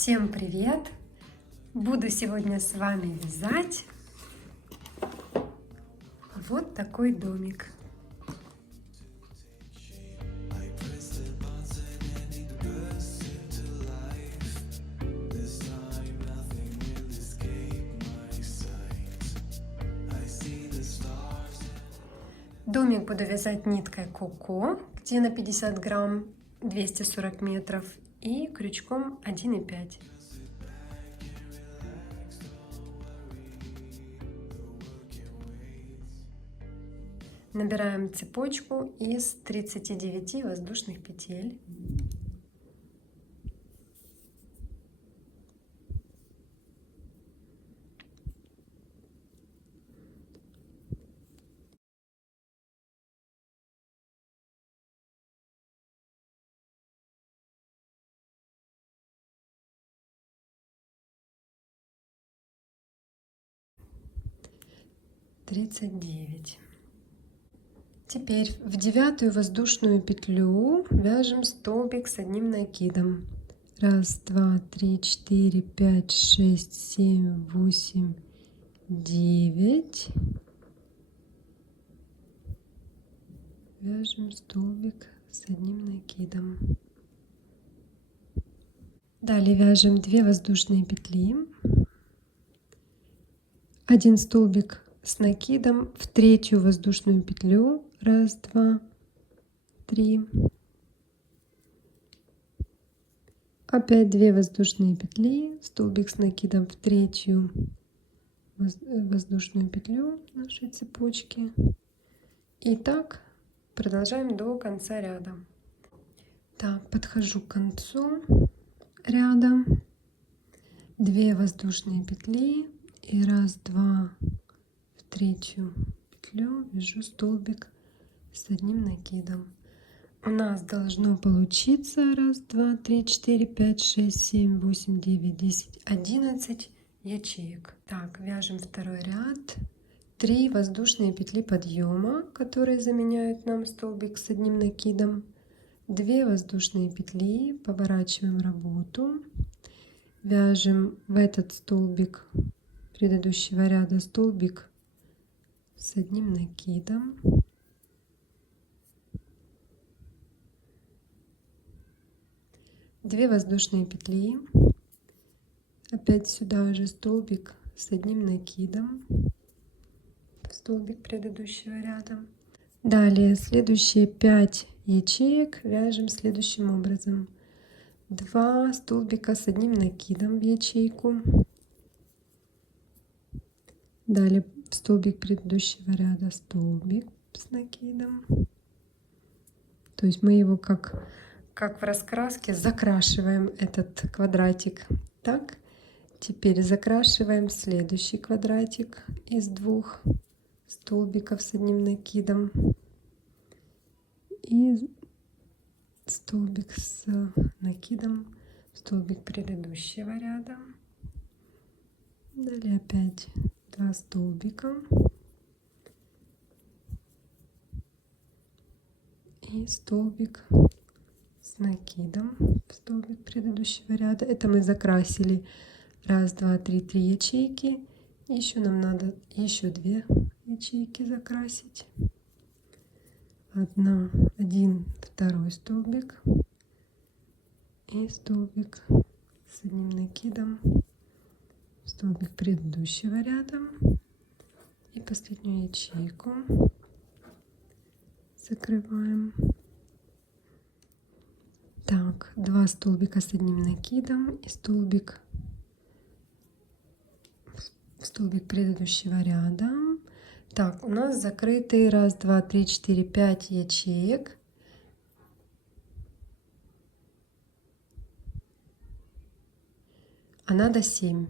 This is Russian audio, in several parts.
Всем привет! Буду сегодня с вами вязать вот такой домик. Домик буду вязать ниткой Коко, где на 50 грамм 240 метров, и крючком 1,5. Набираем цепочку из 39 воздушных петель. Теперь в 9-ю воздушную петлю вяжем столбик с одним накидом. 1, 2, 3, 4, 5, 6, 7, 8, 9. Вяжем столбик с одним накидом. Далее вяжем 2 воздушные петли, 1 столбик с накидом в 3-ю воздушную петлю. 1, 2, 3. Опять 2 воздушные петли, столбик с накидом в 3-ю воздушную петлю нашей цепочки. И так продолжаем до конца ряда. Так, подхожу к концу ряда. 2 воздушные петли и 1, 2 в 3-ю петлю вяжу столбик с одним накидом. У нас должно получиться 1, 2, 3, 4, 5, 6, 7, 8, 9, 10, 11 ячеек. Так, вяжем второй ряд. 3 воздушные петли подъема, которые заменяют нам столбик с одним накидом. 2 воздушные петли, поворачиваем работу. Вяжем в этот столбик предыдущего ряда столбик с одним накидом. Две воздушные петли, опять сюда же столбик с одним накидом, столбик предыдущего ряда. Далее следующие 5 ячеек вяжем следующим образом: 2 столбика с одним накидом в ячейку, далее в столбик предыдущего ряда столбик с накидом, то есть мы его как в раскраске закрашиваем этот квадратик. Так, теперь закрашиваем следующий квадратик из 2 столбиков с одним накидом и столбик с накидом, столбик предыдущего ряда. Далее опять 2 столбика и столбик с накидом, столбик предыдущего ряда. Это мы закрасили 1, 2, 3 ячейки. Еще нам надо еще 2 ячейки закрасить. 1, 2 столбик и столбик с одним накидом, столбик предыдущего ряда и последнюю ячейку закрываем. Так, 2 столбика с одним накидом и столбик предыдущего ряда. Так, у нас закрыты 1, 2, 3, 4, 5 ячеек. А надо 7.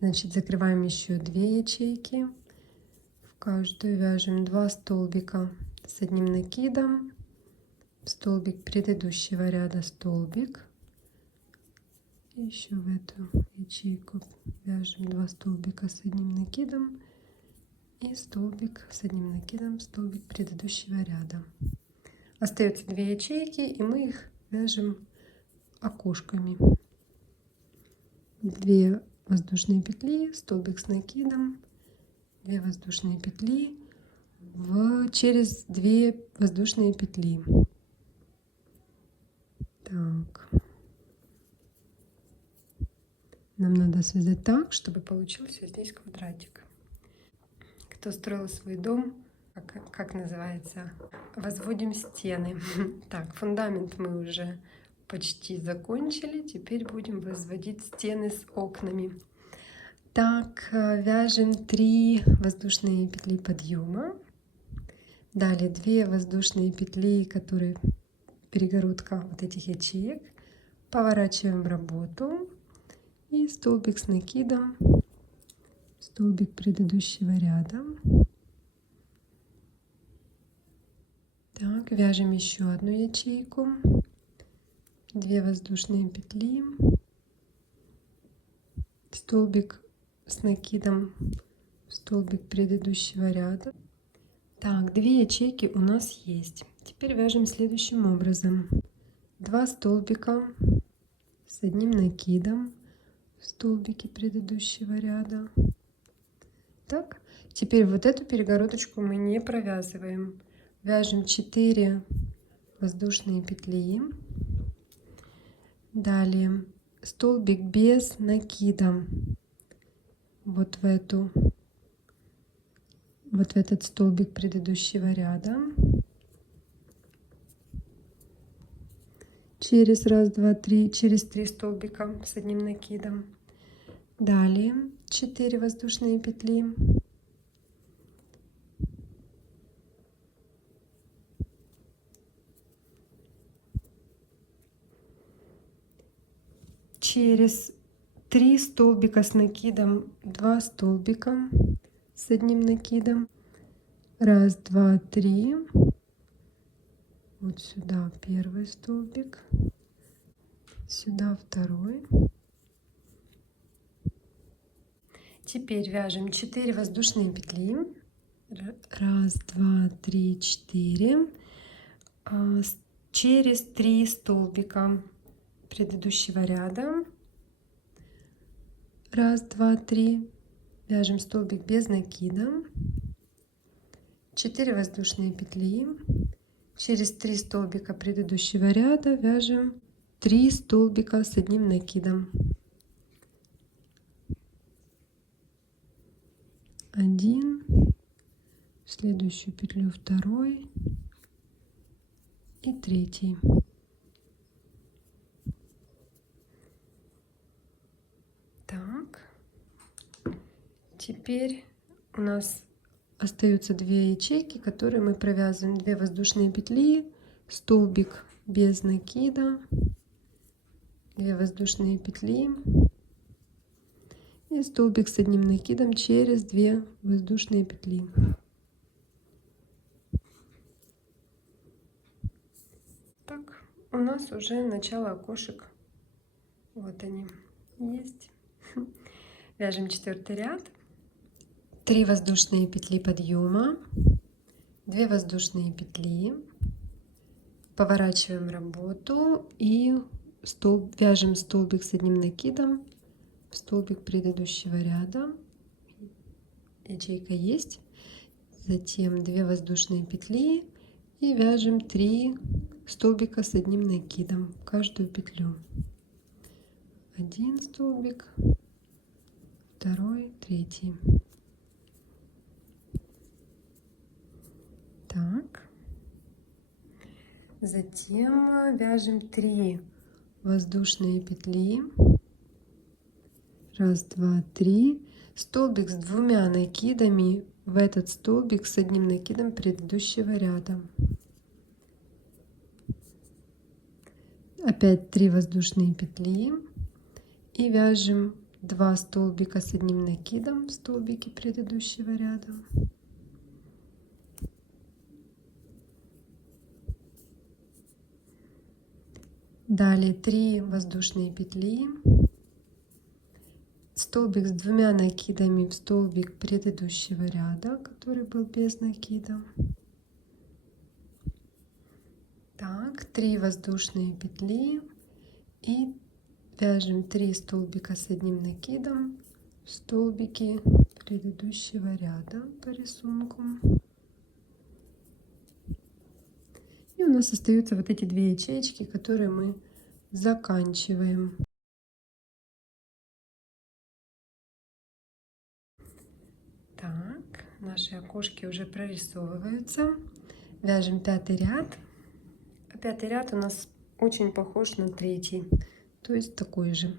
Значит, закрываем еще 2 ячейки. В каждую вяжем 2 столбика с одним накидом, столбик предыдущего ряда столбик. Еще в эту ячейку вяжем 2 столбика с одним накидом и столбик с одним накидом, столбик предыдущего ряда. Остается 2 ячейки, и мы их вяжем окошками. 2 воздушные петли, столбик с накидом, 2 воздушные петли через 2 воздушные петли. Так. Нам надо связать так, чтобы получился здесь квадратик. Кто строил свой дом, как называется, возводим стены. Так, фундамент мы уже почти закончили. Теперь будем возводить стены с окнами. Так, вяжем 3 воздушные петли подъема. Далее 2 воздушные петли, которые перегородка вот этих ячеек. Поворачиваем работу. И столбик с накидом, столбик предыдущего ряда. Так, вяжем еще одну ячейку, 2 воздушные петли, столбик с накидом, столбик предыдущего ряда. Так, 2 ячейки у нас есть. Теперь вяжем следующим образом. 2 столбика с одним накидом в столбике предыдущего ряда. Так, теперь вот эту перегородочку мы не провязываем. Вяжем 4 воздушные петли. Далее столбик без накида вот в этот столбик предыдущего ряда. Через 1, 2, 3, через 3 столбика с одним накидом. Далее 4 воздушные петли. Через 3 столбика с накидом, 2 столбика с одним накидом. 1, 2, 3. Вот сюда первый столбик, сюда второй. Теперь вяжем 4 воздушные петли. 1, 2, 3, 4. Через 3 столбика предыдущего ряда. 1, 2, 3. Вяжем столбик без накида. 4 воздушные петли. Через 3 столбика предыдущего ряда вяжем 3 столбика с одним накидом. 1, в следующую петлю 2 и 3. Так, теперь у нас остаются 2 ячейки, которые мы провязываем. 2 воздушные петли, столбик без накида, 2 воздушные петли и столбик с одним накидом через 2 воздушные петли. Так, у нас уже начало окошек. Вот они есть. Вяжем 4-й ряд. 3 воздушные петли подъема, 2 воздушные петли, поворачиваем работу и вяжем столбик с одним накидом в столбик предыдущего ряда. Ячейка есть. Затем 2 воздушные петли и вяжем 3 столбика с одним накидом в каждую петлю. 1 столбик, 2, 3. Так. Затем вяжем 3 воздушные петли. 1, 2, 3. Столбик с 2 накидами в этот столбик с одним накидом предыдущего ряда. Опять 3 воздушные петли и вяжем 2 столбика с одним накидом в столбике предыдущего ряда. Далее 3 воздушные петли, столбик с 2 накидами в столбик предыдущего ряда, который был без накида. Так, 3 воздушные петли и Вяжем 3 столбика с одним накидом в столбики предыдущего ряда по рисунку. И у нас остаются вот эти 2 ячеечки, которые мы заканчиваем. Так, наши окошки уже прорисовываются. Вяжем 5-й ряд. 5-й ряд у нас очень похож на 3-й, то есть такой же.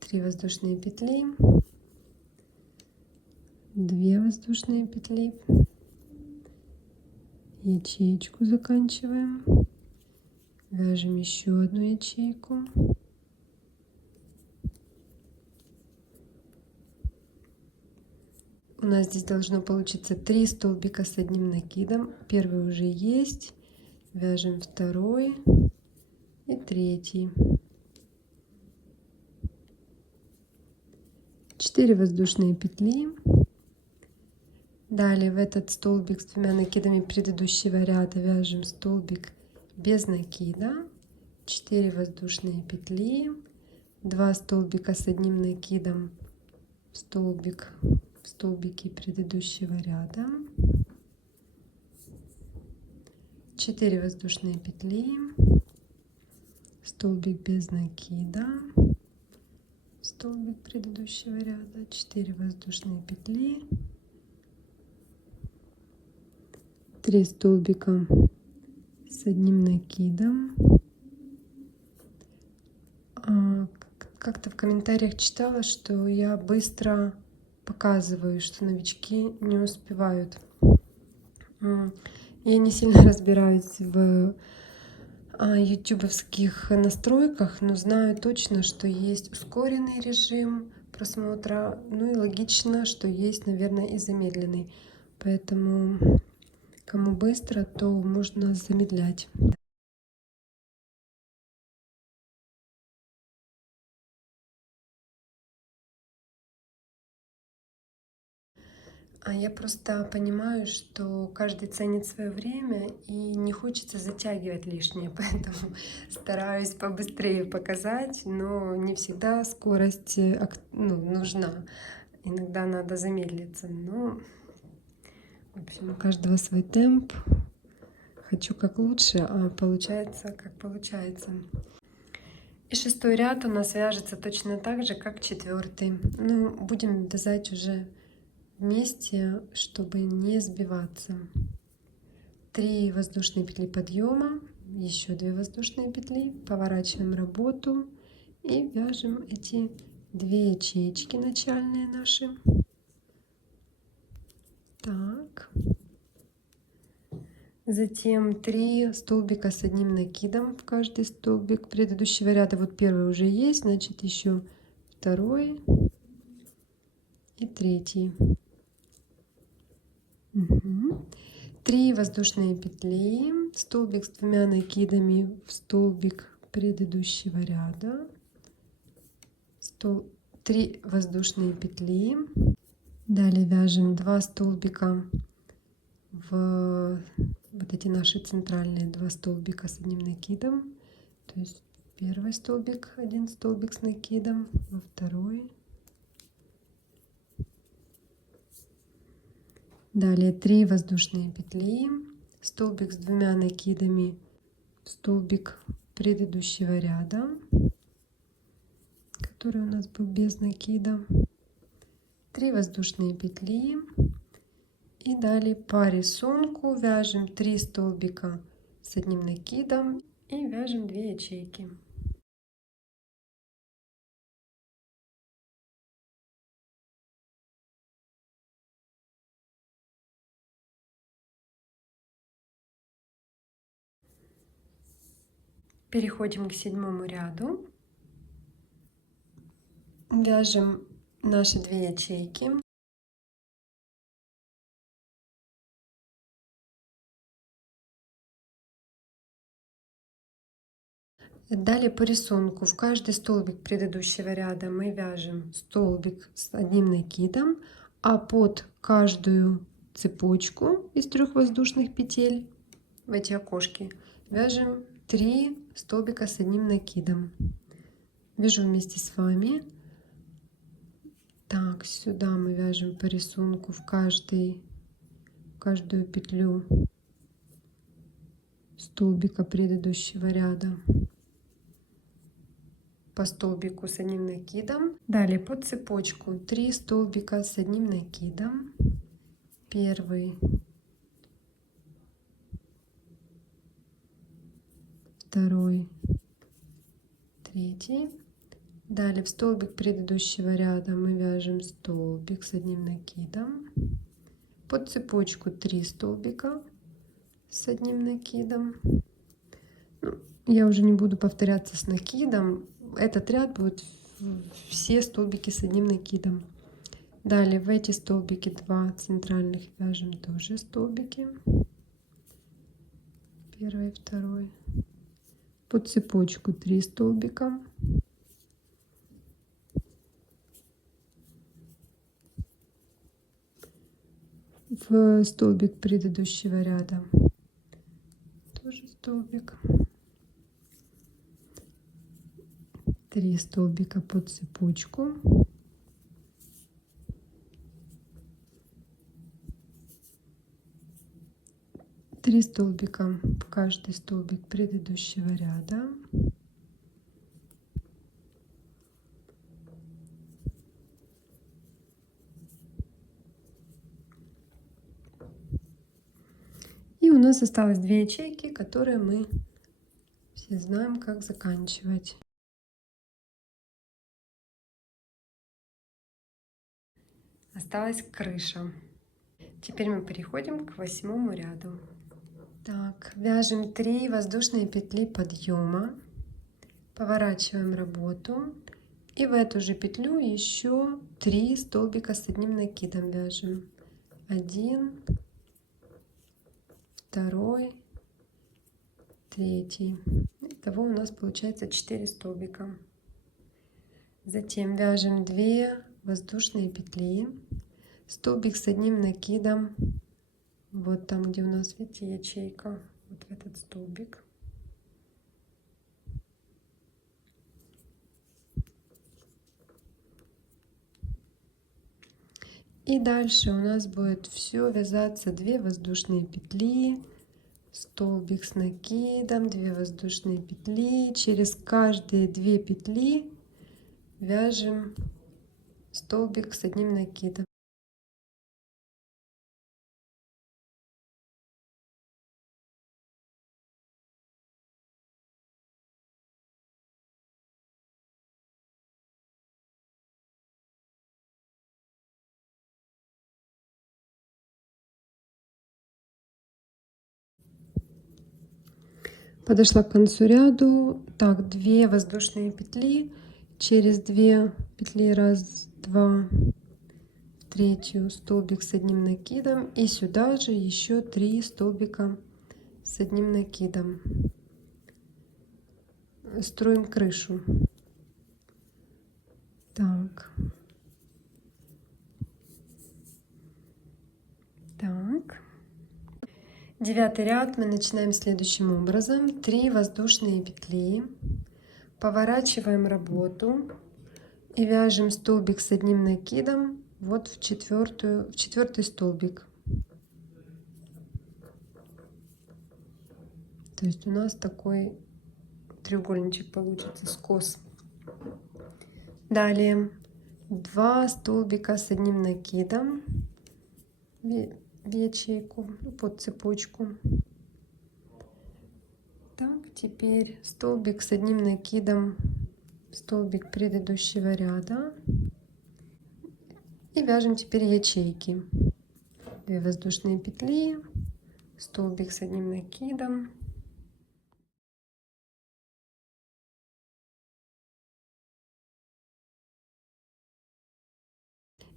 3 воздушные петли, 2 воздушные петли, ячеечку заканчиваем, вяжем еще одну ячейку, у нас здесь должно получиться 3 столбика с одним накидом. Первый уже есть, вяжем 2-й и 3-й. 4 воздушные петли. Далее в этот столбик с 2 накидами предыдущего ряда вяжем столбик без накида, 4 воздушные петли, 2 столбика с одним накидом в столбики предыдущего ряда, 4 воздушные петли, столбик без накида, столбик предыдущего ряда, 4 воздушные петли, 3 столбика с одним накидом. Как-то в комментариях читала, что я быстро показываю, что новички не успевают. Я не сильно разбираюсь в ютубовских настройках, но знаю точно, что есть ускоренный режим просмотра, ну и логично, что есть, наверное, и замедленный. Поэтому кому быстро, то можно замедлять. Я просто понимаю, что каждый ценит свое время и не хочется затягивать лишнее, поэтому стараюсь побыстрее показать, но не всегда скорость нужна. Иногда надо замедлиться, но в общем, у каждого свой темп. Хочу как лучше, а получается как получается. И 6-й ряд у нас вяжется точно так же, как 4-й. Ну, будем вязать уже вместе, чтобы не сбиваться. 3 воздушные петли подъема, еще 2 воздушные петли, поворачиваем работу и вяжем эти 2 ячеечки начальные наши. Так. Затем 3 столбика с одним накидом в каждый столбик предыдущего ряда. Вот первый уже есть, значит еще 2-й и 3-й. 3 воздушные петли, столбик с 2 накидами в столбик предыдущего ряда, 3 воздушные петли. Далее вяжем 2 столбика в вот эти наши центральные 2 столбика с одним накидом, то есть первый столбик, 1 столбик с накидом, во 2-й. Далее 3 воздушные петли, столбик с 2 накидами в столбик предыдущего ряда, который у нас был без накида, 3 воздушные петли. И далее по рисунку вяжем 3 столбика с одним накидом и вяжем 2 ячейки. Переходим к 7-му ряду. Вяжем наши 2 ячейки. Далее по рисунку в каждый столбик предыдущего ряда мы вяжем столбик с одним накидом, а под каждую цепочку из 3 воздушных петель в эти окошки вяжем 3 столбика с одним накидом. Вяжу вместе с вами. Так, сюда мы вяжем по рисунку в каждую петлю столбика предыдущего ряда по столбику с одним накидом. Далее по цепочку 3 столбика с одним накидом. Первый, второй, третий. Далее в столбик предыдущего ряда мы вяжем столбик с одним накидом. Под цепочку 3 столбика с одним накидом. Я уже не буду повторяться с накидом. Этот ряд будет все столбики с одним накидом. Далее в эти столбики 2 центральных вяжем тоже столбики. Первый, второй. Под цепочку 3 столбика. В столбик предыдущего ряда тоже столбик. 3 столбика под цепочку. Три столбика в каждый столбик предыдущего ряда. И у нас осталось 2 ячейки, которые мы все знаем, как заканчивать. Осталась крыша. Теперь мы переходим к 8 ряду. Так, вяжем 3 воздушные петли подъема, поворачиваем работу и в эту же петлю еще 3 столбика с одним накидом вяжем. 1, 2, 3. Итого у нас получается 4 столбика. Затем вяжем 2 воздушные петли, столбик с одним накидом, вот там, где у нас, видите, ячейка, вот в этот столбик. И дальше у нас будет все вязаться 2 воздушные петли, столбик с накидом, 2 воздушные петли, через каждые 2 петли вяжем столбик с одним накидом. Подошла к концу ряду. Так, 2 воздушные петли, через 2 петли, раз, два, в третью столбик с одним накидом, и сюда же еще 3 столбика с одним накидом. Строим крышу. Так. Так. 9 ряд мы начинаем следующим образом. 3 воздушные петли, поворачиваем работу и вяжем столбик с одним накидом вот в четвертый столбик. То есть у нас такой треугольничек получится, скос. Далее 2 столбика с одним накидом в ячейку под цепочку. Так, теперь столбик с одним накидом, столбик предыдущего ряда, и вяжем теперь ячейки. 2 воздушные петли, столбик с одним накидом,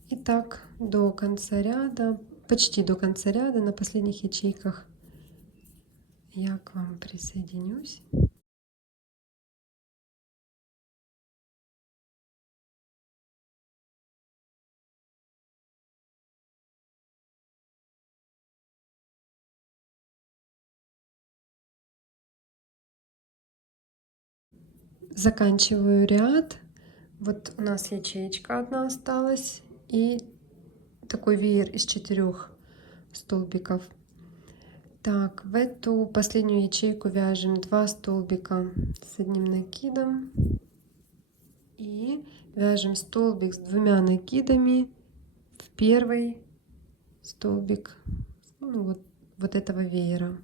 и так до конца ряда, почти до конца ряда. На последних ячейках я к вам присоединюсь. заканчиваю ряд. Вот у нас ячеечка одна осталась и такой веер из 4 столбиков. Так, в эту последнюю ячейку вяжем 2 столбика с одним накидом и вяжем столбик с 2 накидами в первый столбик, ну, вот этого веера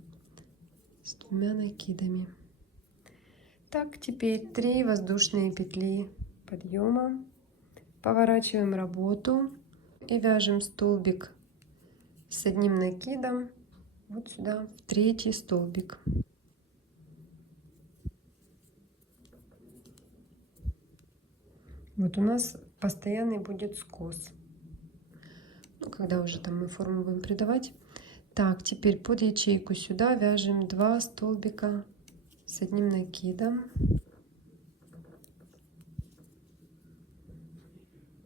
с 2 накидами. Так, теперь 3 воздушные петли подъема, поворачиваем работу и вяжем столбик с одним накидом вот сюда, в третий столбик. Вот у нас постоянный будет скос, ну, когда уже там мы форму будем придавать. Так, теперь под ячейку сюда вяжем 2 столбика с одним накидом.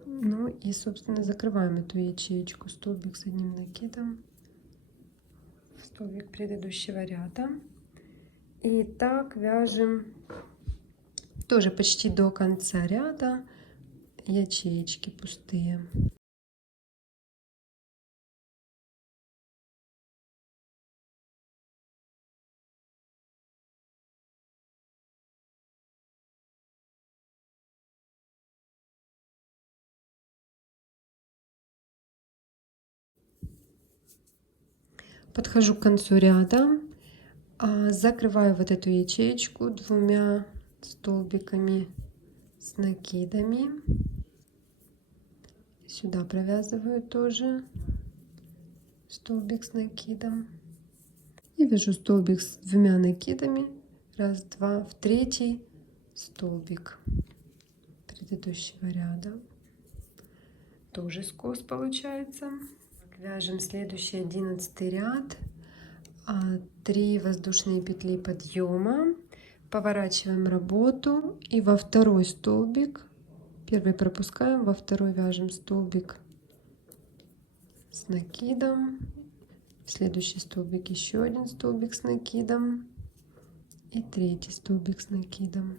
Ну и, собственно, закрываем эту ячеечку, столбик с одним накидом в столбик предыдущего ряда. И так вяжем тоже почти до конца ряда ячеечки пустые. Подхожу к концу ряда, закрываю вот эту ячеечку 2 столбиками с накидами. Сюда провязываю тоже столбик с накидом и вяжу столбик с 2 накидами, 1, 2, в третий столбик предыдущего ряда. Тоже скос получается. Вяжем следующий 11 ряд, 3 воздушные петли подъема, поворачиваем работу и во второй столбик, первый пропускаем, во второй вяжем столбик с накидом, в следующий столбик еще один столбик с накидом и третий столбик с накидом.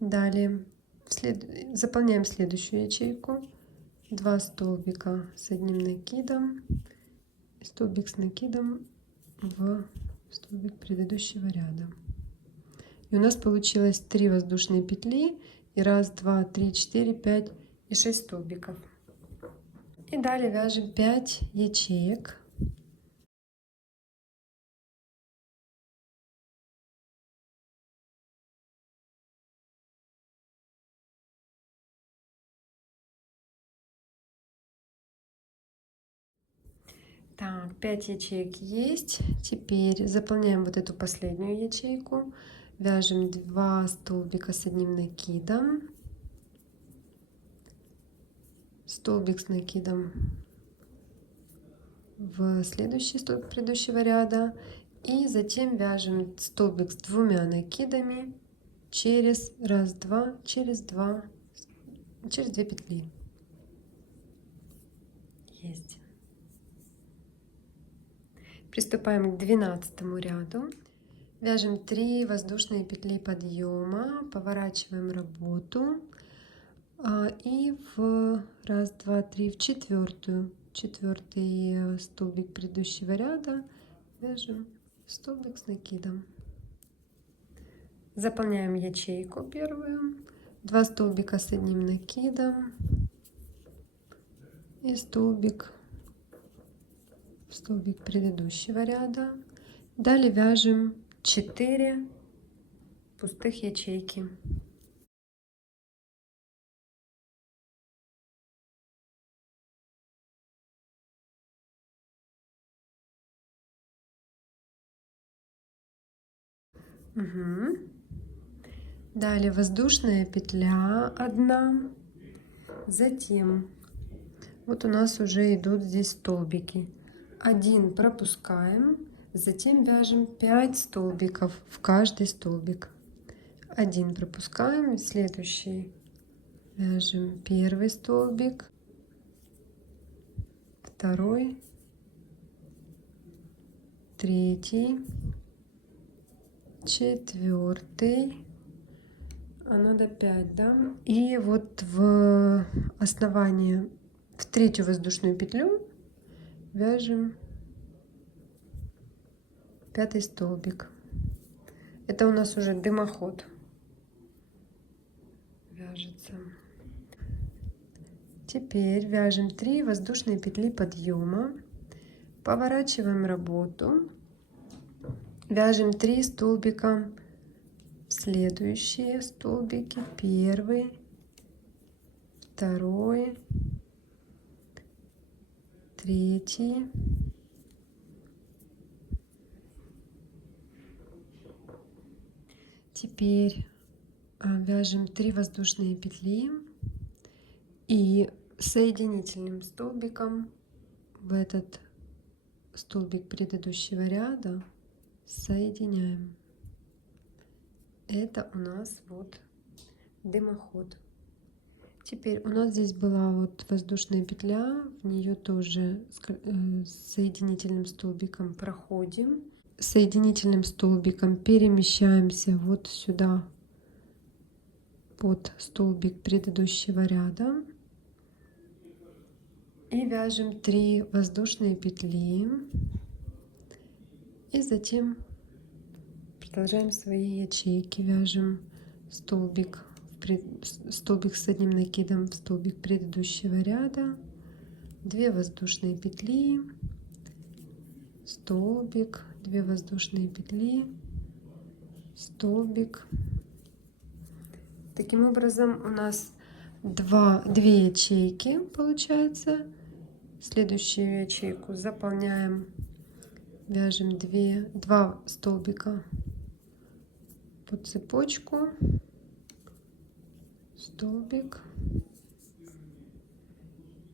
Далее заполняем следующую ячейку, 2 столбика с одним накидом, столбик с накидом в столбик предыдущего ряда. И у нас получилось 3 воздушные петли и 1, 2, 3, 4, 5 и 6 столбиков. И далее вяжем 5 ячеек. Так, 5 ячеек есть. Теперь заполняем вот эту последнюю ячейку. Вяжем 2 столбика с одним накидом. Столбик с накидом в следующий столбик предыдущего ряда. И затем вяжем столбик с 2 накидами через 1, 2, через 2 петли. Есть. Приступаем к 12 ряду. Вяжем 3 воздушные петли подъема, поворачиваем работу и в 1, 2, 3 в четвертый столбик предыдущего ряда вяжем столбик с накидом. Заполняем ячейку первую, 2 столбика с одним накидом и столбик в столбик предыдущего ряда. Далее вяжем 4 пустых ячейки. Угу. Далее воздушная петля 1, затем вот у нас уже идут здесь столбики. 1 пропускаем, затем вяжем 5 столбиков в каждый столбик. 1 пропускаем, следующий вяжем первый столбик, второй, третий, четвертый, а надо 5, да? И вот в основание, в третью воздушную петлю вяжем 5-й столбик. Это у нас уже дымоход вяжется. Теперь вяжем 3 воздушные петли подъема, поворачиваем работу, вяжем 3 столбика в следующие столбики: первый, второй, третий, теперь вяжем 3 воздушные петли и соединительным столбиком в этот столбик предыдущего ряда соединяем. Это у нас вот дымоход. Теперь у нас здесь была вот воздушная петля, в нее тоже с соединительным столбиком проходим. Соединительным столбиком перемещаемся вот сюда под столбик предыдущего ряда и вяжем 3 воздушные петли, и затем продолжаем свои ячейки. Вяжем столбик с одним накидом в столбик предыдущего ряда, 2 воздушные петли, столбик, 2 воздушные петли, столбик. Таким образом у нас 2 ячейки получается. Следующую ячейку заполняем, вяжем 2 столбика под цепочку, столбик,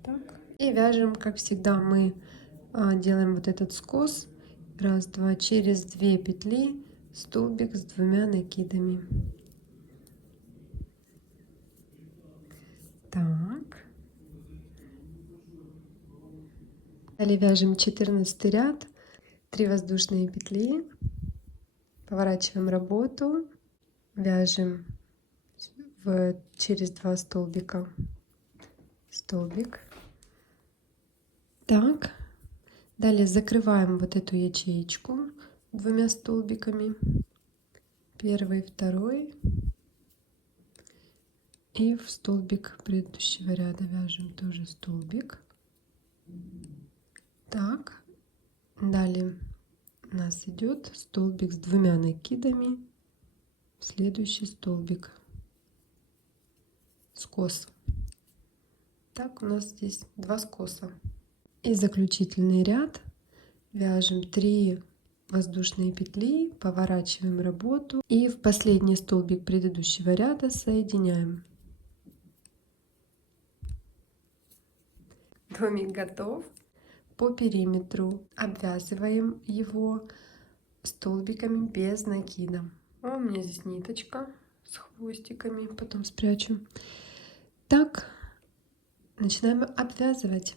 так, и вяжем, как всегда, мы делаем вот этот скос, раз, два, через 2 петли столбик с 2 накидами. Так, далее вяжем 14 ряд, 3 воздушные петли, поворачиваем работу, вяжем через 2 столбика столбик. Так, далее закрываем вот эту ячеечку 2 столбиками, первый, второй, и в столбик предыдущего ряда вяжем тоже столбик. Так, далее у нас идет столбик с 2 накидами, следующий столбик, скос. Так, у нас здесь 2 скоса. И заключительный ряд вяжем 3 воздушные петли, поворачиваем работу и в последний столбик предыдущего ряда соединяем. Домик готов. По периметру обвязываем его столбиками без накида. У меня здесь ниточка с хвостиками, потом спрячу. Так, начинаем обвязывать.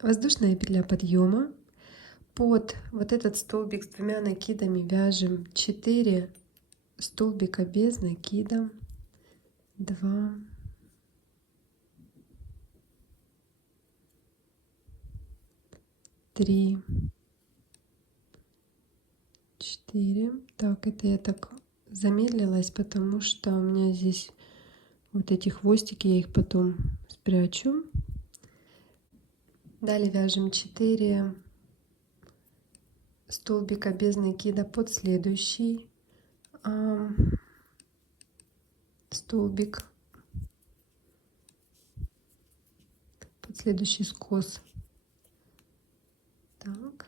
Воздушная петля подъема. Под вот этот столбик с 2 накидами вяжем 4 столбика без накида, 2, 3, 4. Так, это я так замедлилась, потому что у меня здесь вот эти хвостики, я их потом спрячу. Далее вяжем 4 столбика без накида под следующий столбик, под следующий скос. Так,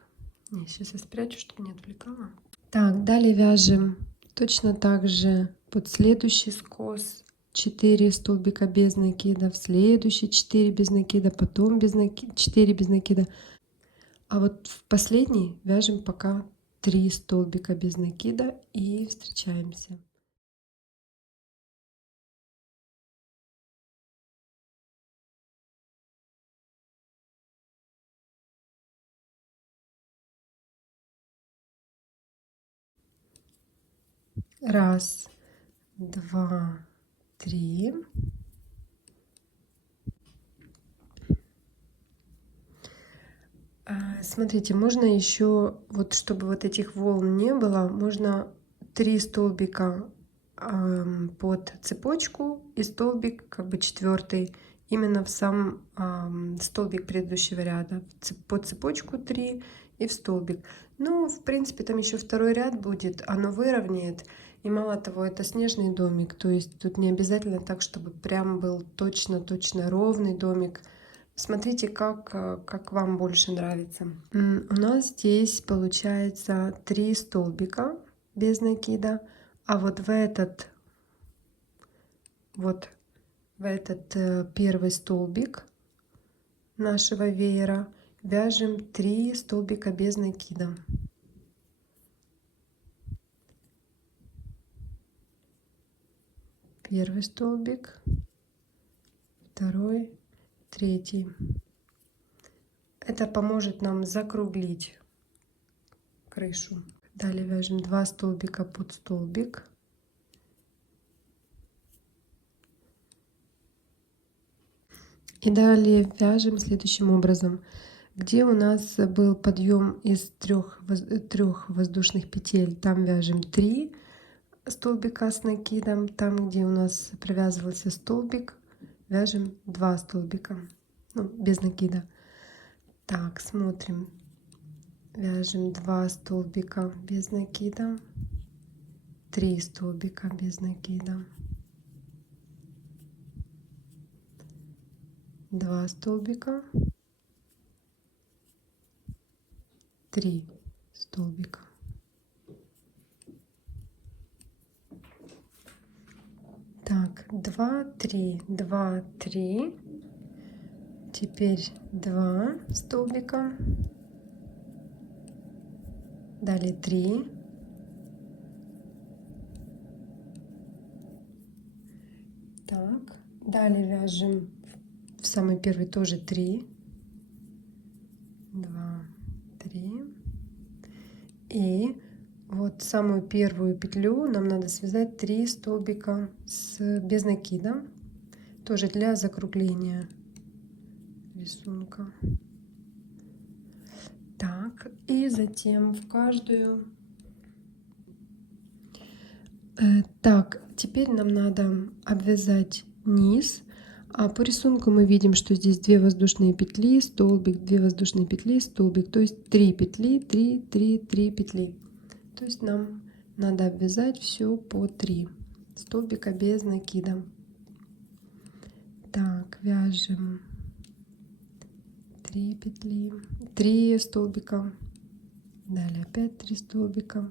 сейчас я спрячу, чтобы не отвлекала. Так, далее вяжем точно так же под следующий скос 4 столбика без накида, в следующий 4 без накида, потом 4 без накида. А вот в последний вяжем пока 3 столбика без накида и встречаемся. Раз, два, три. Смотрите, можно еще, вот чтобы вот этих волн не было, можно 3 столбика под цепочку и столбик как бы четвертый именно в сам столбик предыдущего ряда. Под цепочку 3 и в столбик. Ну, в принципе, там еще второй ряд будет, оно выровняет. И мало того, это снежный домик, то есть тут не обязательно так, чтобы прям был точно-точно ровный домик. Смотрите, как вам больше нравится. У нас здесь получается 3 столбика без накида, а вот в этот первый столбик нашего веера вяжем 3 столбика без накида. Первый столбик, второй, третий. Это поможет нам закруглить крышу. Далее вяжем 2 столбика под столбик. И далее вяжем следующим образом. Где у нас был подъем из трех воздушных петель, там вяжем 3 столбика с накидом. Там, где у нас провязывался столбик, вяжем 2 столбика, ну, без накида. Так, смотрим. Вяжем 2 столбика без накида, 3 столбика без накида, 2 столбика, 3 столбика. Так, 2, 3, 2, 3. Теперь 2 столбика. Далее 3. Так, далее вяжем в самый первый тоже 3. 2, 3. И вот самую первую петлю нам надо связать 3 столбика без накида, тоже для закругления рисунка. Так, и затем в каждую. Так, теперь нам надо обвязать низ. А по рисунку мы видим, что здесь 2 воздушные петли, столбик, 2 воздушные петли, столбик, то есть 3 петли, 3, 3, 3 петли. То есть нам надо обвязать все по 3 столбика без накида. Так, вяжем 3 петли, 3 столбика, далее опять 3 столбика,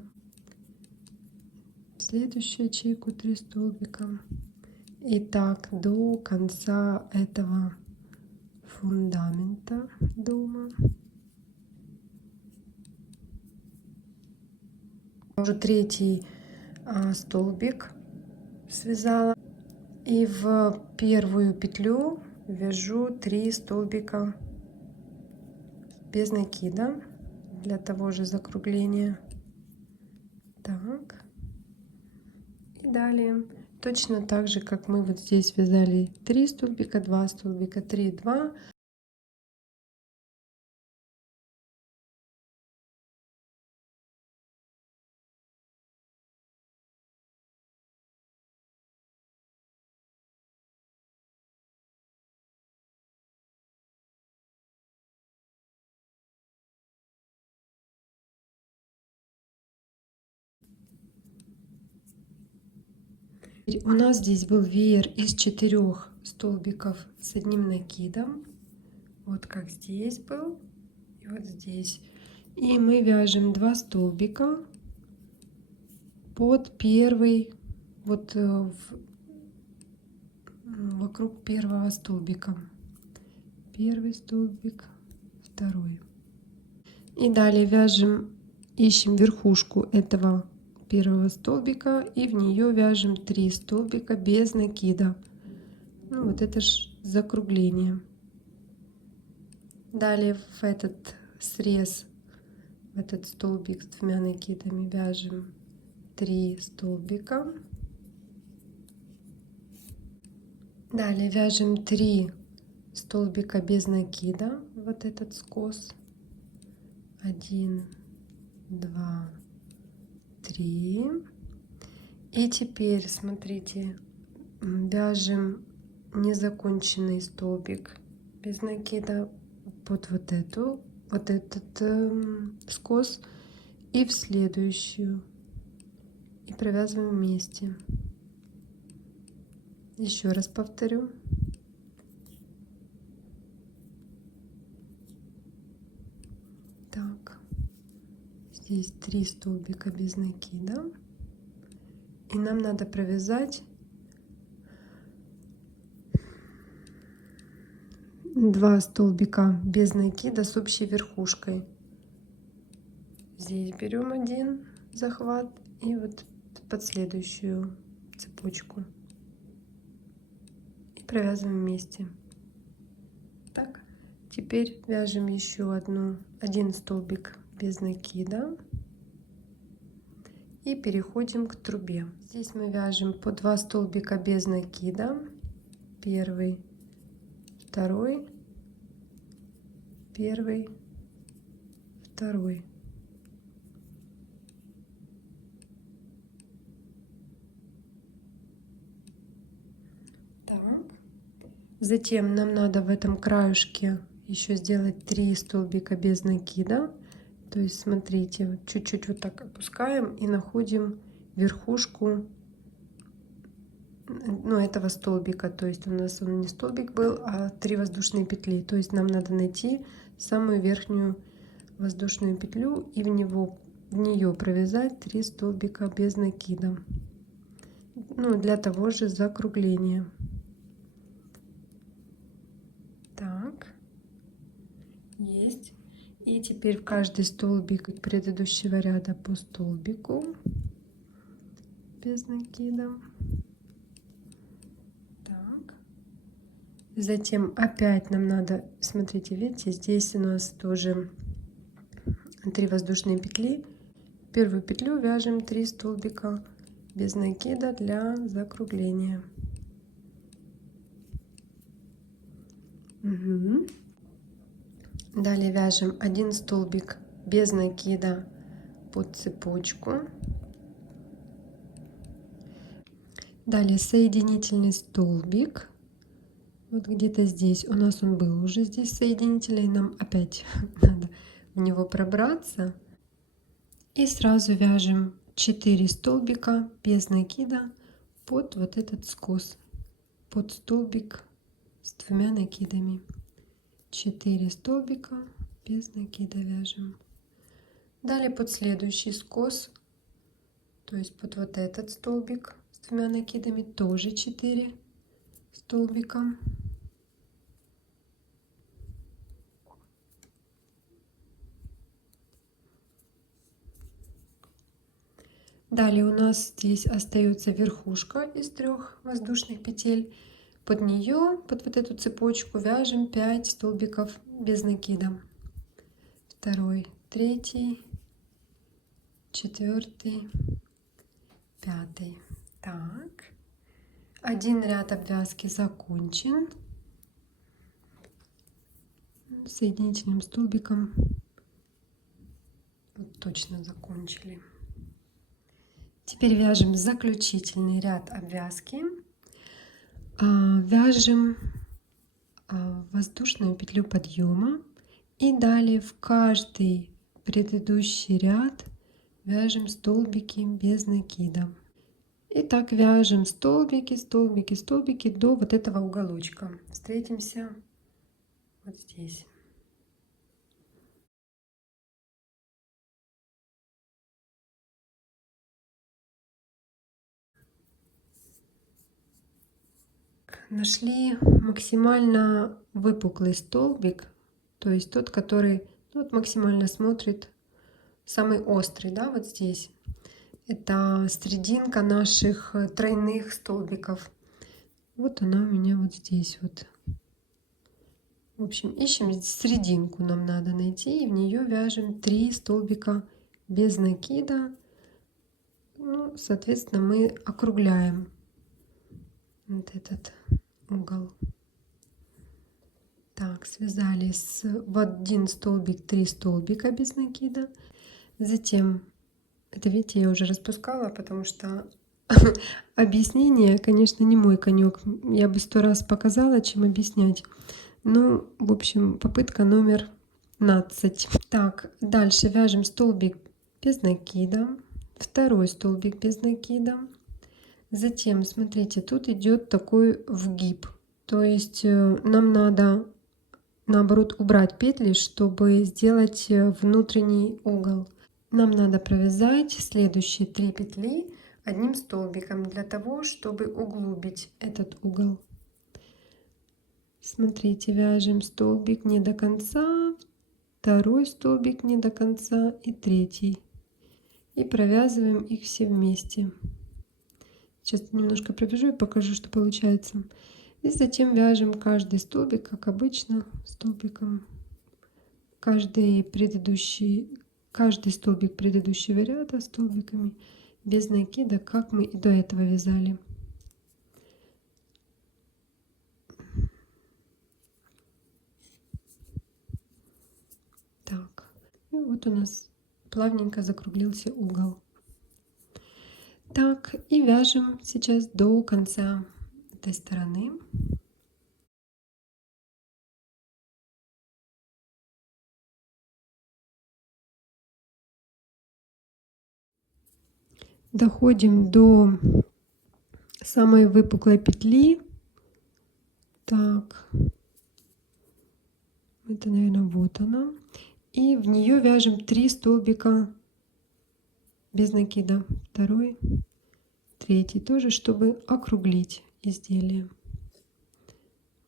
в следующую ячейку 3 столбика. И так до конца этого фундамента дома. Уже третий столбик связала, и в первую петлю вяжу 3 столбика без накида для того же закругления. Так, и далее точно так же, как мы вот здесь вязали 3 столбика, 2 столбика, 3, 2. У нас здесь был веер из 4 столбиков с одним накидом, вот как здесь был, и вот здесь. И мы вяжем 2 столбика под первый, вот вокруг первого столбика. Первый столбик, второй. И далее вяжем, ищем верхушку этого первого столбика и в нее вяжем 3 столбика без накида. Ну, вот это ж закругление. Далее в этот срез, в этот столбик с 2 накидами вяжем 3 столбика. Далее вяжем 3 столбика без накида, вот этот скос. 1, 2, 3. И теперь, смотрите, вяжем незаконченный столбик без накида под вот этот скос и в следующую. И провязываем вместе. Еще раз повторю. Так, здесь 3 столбика без накида. И нам надо провязать 2 столбика без накида с общей верхушкой. Здесь берем один захват и вот под следующую цепочку. И провязываем вместе. Так, теперь вяжем еще один столбик без накида. И переходим к трубе. Здесь мы вяжем по 2 столбика без накида. Первый, второй, первый, второй. Так. Затем нам надо в этом краюшке еще сделать 3 столбика без накида. То есть смотрите, вот чуть-чуть вот так опускаем и находим верхушку, ну, этого столбика. То есть у нас он не столбик был, а 3 воздушные петли. То есть нам надо найти самую верхнюю воздушную петлю и в нее провязать 3 столбика без накида. Ну, для того же закругления. Так, есть. И теперь в каждый столбик предыдущего ряда по столбику без накида. Так. Затем опять нам надо, смотрите, видите, здесь у нас тоже 3 воздушные петли. Первую петлю вяжем 3 столбика без накида для закругления. Угу. Далее вяжем 1 столбик без накида под цепочку. Далее соединительный столбик. Вот где-то здесь. У нас он был уже здесь соединительный. Нам опять надо в него пробраться. И сразу вяжем 4 столбика без накида под вот этот скос. Под столбик с 2 накидами. 4 столбика без накида вяжем. Далее под следующий скос, то есть под вот этот столбик с 2 накидами, тоже 4 столбика. Далее у нас здесь остается верхушка из 3 воздушных петель. Под нее, под вот эту цепочку вяжем 5 столбиков без накида. 2, 3, 4, 5. Так. Один ряд обвязки закончен. Соединительным столбиком вот точно закончили. Теперь вяжем заключительный ряд обвязки. Вяжем воздушную петлю подъема и далее в каждый предыдущий ряд вяжем столбики без накида. И так вяжем столбики, столбики, столбики до вот этого уголочка. Встретимся вот здесь. Нашли максимально выпуклый столбик, то есть тот, который вот максимально смотрит, самый острый, да, вот здесь. Это срединка наших тройных столбиков. Вот она у меня вот здесь вот. В общем, ищем серединку, нам надо найти, и в нее вяжем 3 столбика без накида. Ну, соответственно, мы округляем вот этот угол. Так, связали в один столбик 3 столбика без накида. Затем, это видите, я уже распускала, потому что объяснение, конечно, не мой конек. Я бы 100 раз показала, чем объяснять. Ну, в общем, попытка номер 15. Так, дальше вяжем столбик без накида, второй столбик без накида. Затем, смотрите, тут идет такой вгиб. То есть нам надо, наоборот, убрать петли, чтобы сделать внутренний угол. Нам надо провязать следующие 3 петли одним столбиком для того, чтобы углубить этот угол. Смотрите, вяжем столбик не до конца, второй столбик не до конца и третий. И провязываем их все вместе. Сейчас немножко провяжу и покажу, что получается. И затем вяжем каждый столбик, как обычно, столбиком. Каждый столбик предыдущего ряда столбиками без накида, как мы и до этого вязали. Так, и вот у нас плавненько закруглился угол. Так, и вяжем сейчас до конца этой стороны. Доходим до самой выпуклой петли. Так, это, наверное, вот она. И в нее вяжем 3 столбика без накида. Второй, третий тоже, чтобы округлить изделие.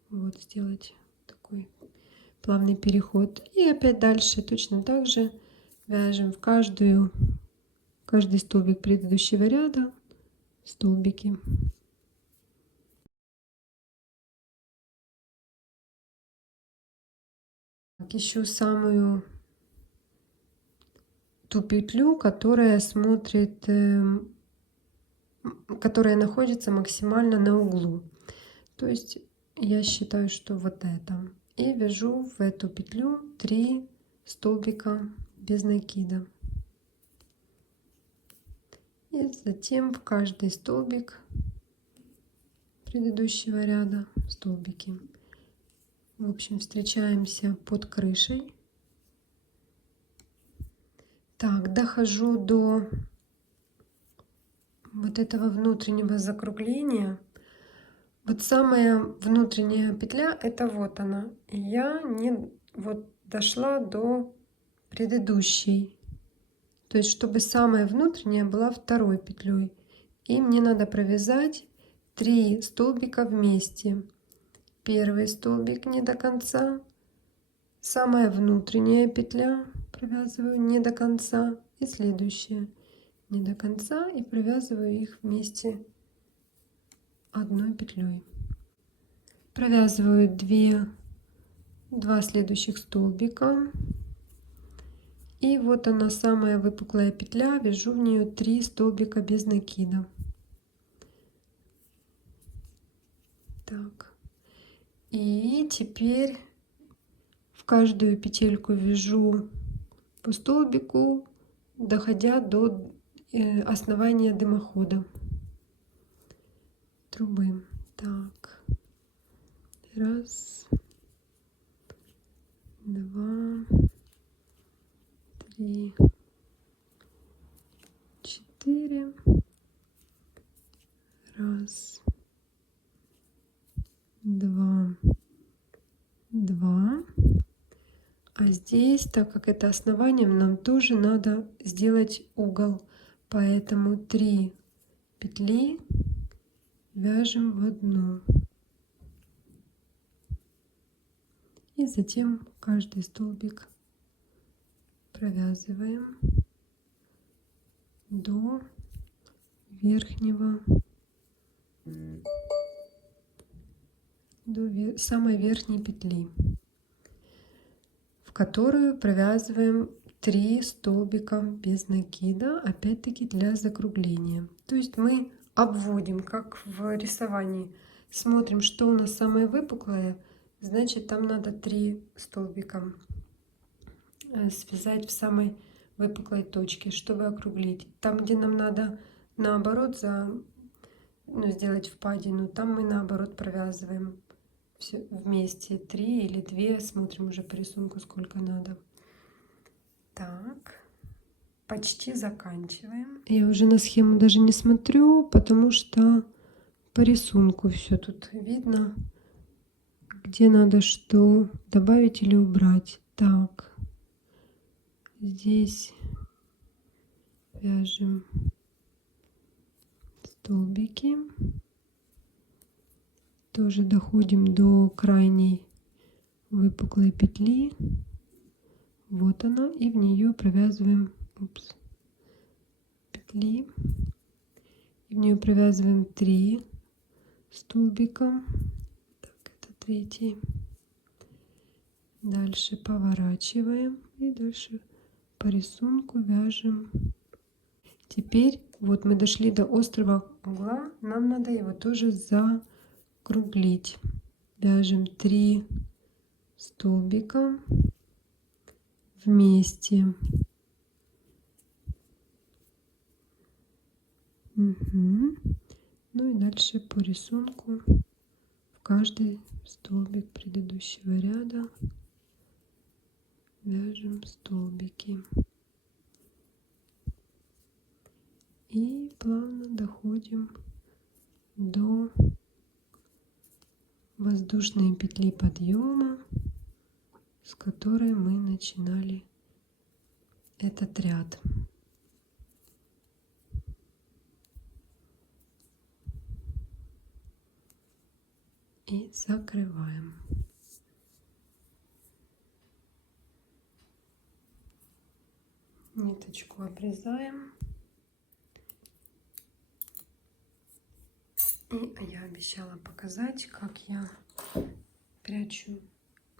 Вот, сделать такой плавный переход. И опять дальше точно так же вяжем в каждый столбик предыдущего ряда столбики. Еще самую ту петлю, которая которая находится максимально на углу. То есть я считаю, что вот это. И вяжу в эту петлю 3 столбика без накида. И затем в каждый столбик предыдущего ряда столбики. В общем, встречаемся под крышей. Так, дохожу до вот этого внутреннего закругления. Вот самая внутренняя петля, это вот она. И я не дошла до предыдущей. То есть, чтобы самая внутренняя была второй петлей. И мне надо провязать 3 столбика вместе. Первый столбик не до конца, самая внутренняя петля провязываю не до конца и следующая не до конца и провязываю их вместе одной петлей. Провязываю 2 следующих столбика. И вот она, самая выпуклая петля, вяжу в нее 3 столбика без накида. Так. И теперь в каждую петельку вяжу по столбику, доходя до основания дымохода трубы. Так, 1, 2, 3, 4. 1, 2, 2. А здесь, так как это основанием, нам тоже надо сделать угол. Поэтому 3 петли вяжем в одну. И затем каждый столбик провязываем до самой верхней петли, в которую провязываем 3 столбика без накида, опять-таки для закругления. То есть мы обводим, как в рисовании. Смотрим, что у нас самое выпуклое, значит там надо 3 столбика связать в самой выпуклой точке, чтобы округлить. Там, где нам надо наоборот сделать впадину, там мы наоборот провязываем все вместе 3 или 2, смотрим уже по рисунку, сколько надо. Так, почти заканчиваем. Я уже на схему даже не смотрю, потому что по рисунку все тут видно, где надо что добавить или убрать. Так, здесь вяжем столбики. Тоже доходим до крайней выпуклой петли. Вот она, и в нее провязываем петли. И в нее провязываем 3 столбика. Так, это 3. Дальше поворачиваем и дальше по рисунку вяжем. Теперь вот мы дошли до острого угла, нам надо его тоже закруглить. Вяжем 3 столбика вместе. Угу. Ну и дальше по рисунку в каждый столбик предыдущего ряда вяжем столбики. И плавно доходим до воздушной петли подъема, с которой мы начинали этот ряд. И закрываем. Ниточку обрезаем. И я обещала показать, как я прячу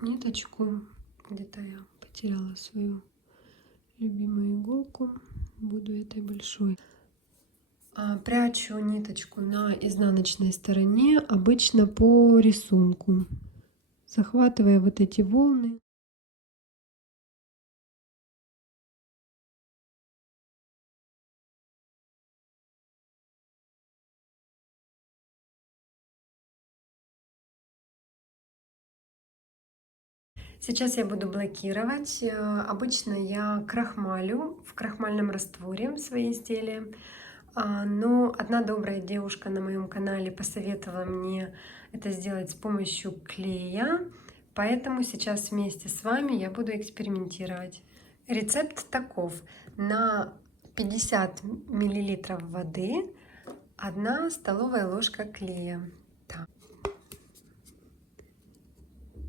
ниточку. Где-то я потеряла свою любимую иголку. Буду этой большой. Прячу ниточку на изнаночной стороне, обычно по рисунку, захватывая вот эти волны. Сейчас я буду блокировать. Обычно я крахмалю в крахмальном растворе свои изделия. Но одна добрая девушка на моем канале посоветовала мне это сделать с помощью клея. Поэтому сейчас вместе с вами я буду экспериментировать. Рецепт таков. На 50 мл воды 1 столовая ложка клея.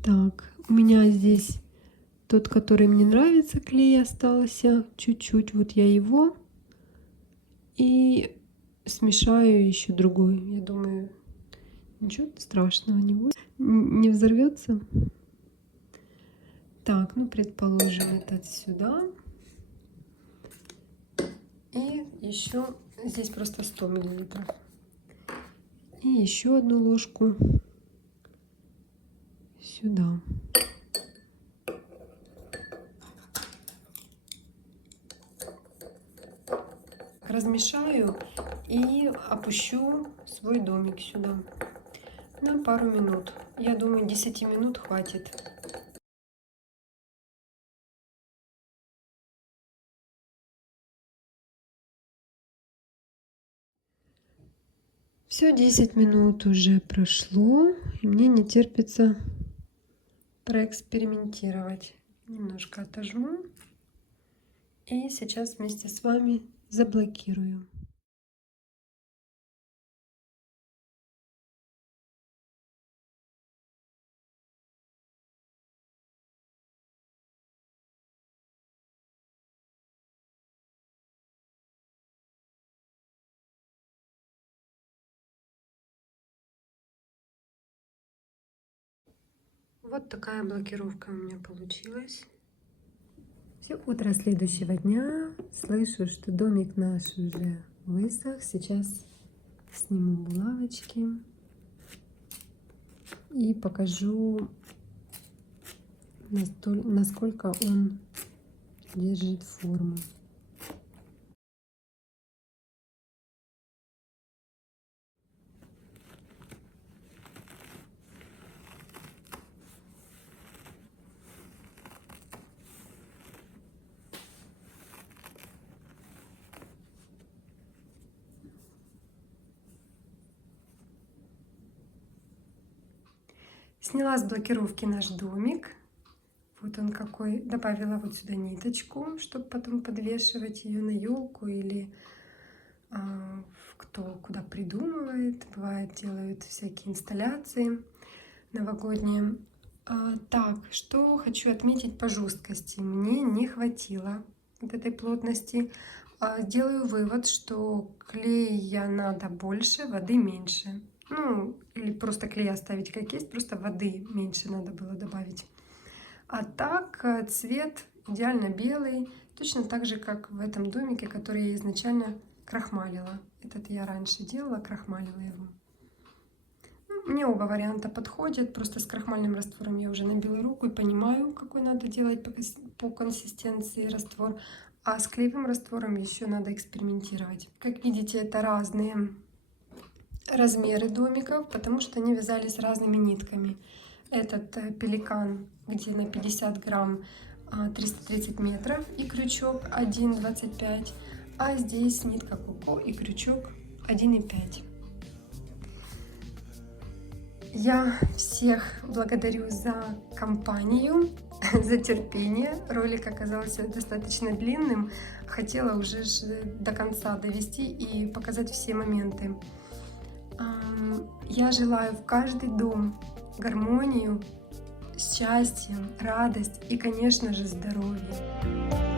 Так, у меня здесь тот, который мне нравится, клей остался чуть-чуть. Вот я его и смешаю еще другой. Я думаю, ничего страшного не будет, не взорвется. Так, ну предположим, этот сюда. И еще здесь просто 100 миллилитров. И еще 1 ложку сюда. Размешаю и опущу свой домик сюда на пару минут. Я думаю, 10 минут хватит. Все, 10 минут уже прошло, и мне не терпится проэкспериментировать. Немножко отожму и сейчас вместе с вами заблокирую. Вот такая блокировка у меня получилась. Все утро следующего дня. Слышу, что домик наш уже высох. Сейчас сниму булавочки и покажу, насколько он держит форму. Сняла с блокировки наш домик. Вот он какой. Добавила вот сюда ниточку, чтобы потом подвешивать ее на елку или кто куда придумывает. Бывает, делают всякие инсталляции новогодние. Так, что хочу отметить по жесткости. Мне не хватило вот этой плотности. Делаю вывод, что клея надо больше, воды меньше. Ну, или просто клей оставить как есть, просто воды меньше надо было добавить. А так цвет идеально белый, точно так же, как в этом домике, который я изначально крахмалила. Этот я раньше делала, крахмалила его. Мне оба варианта подходят, просто с крахмальным раствором я уже набила руку и понимаю, какой надо делать по консистенции раствор. А с клеевым раствором еще надо экспериментировать. Как видите, это разные размеры домиков, потому что они вязались разными нитками. Этот пеликан, где на 50 грамм 330 метров и крючок 1,25, а здесь нитка Коко и крючок 1,5. Я всех благодарю за компанию, за терпение. Ролик оказался достаточно длинным. Хотела уже до конца довести и показать все моменты. Я желаю в каждый дом гармонию, счастье, радость и, конечно же, здоровье.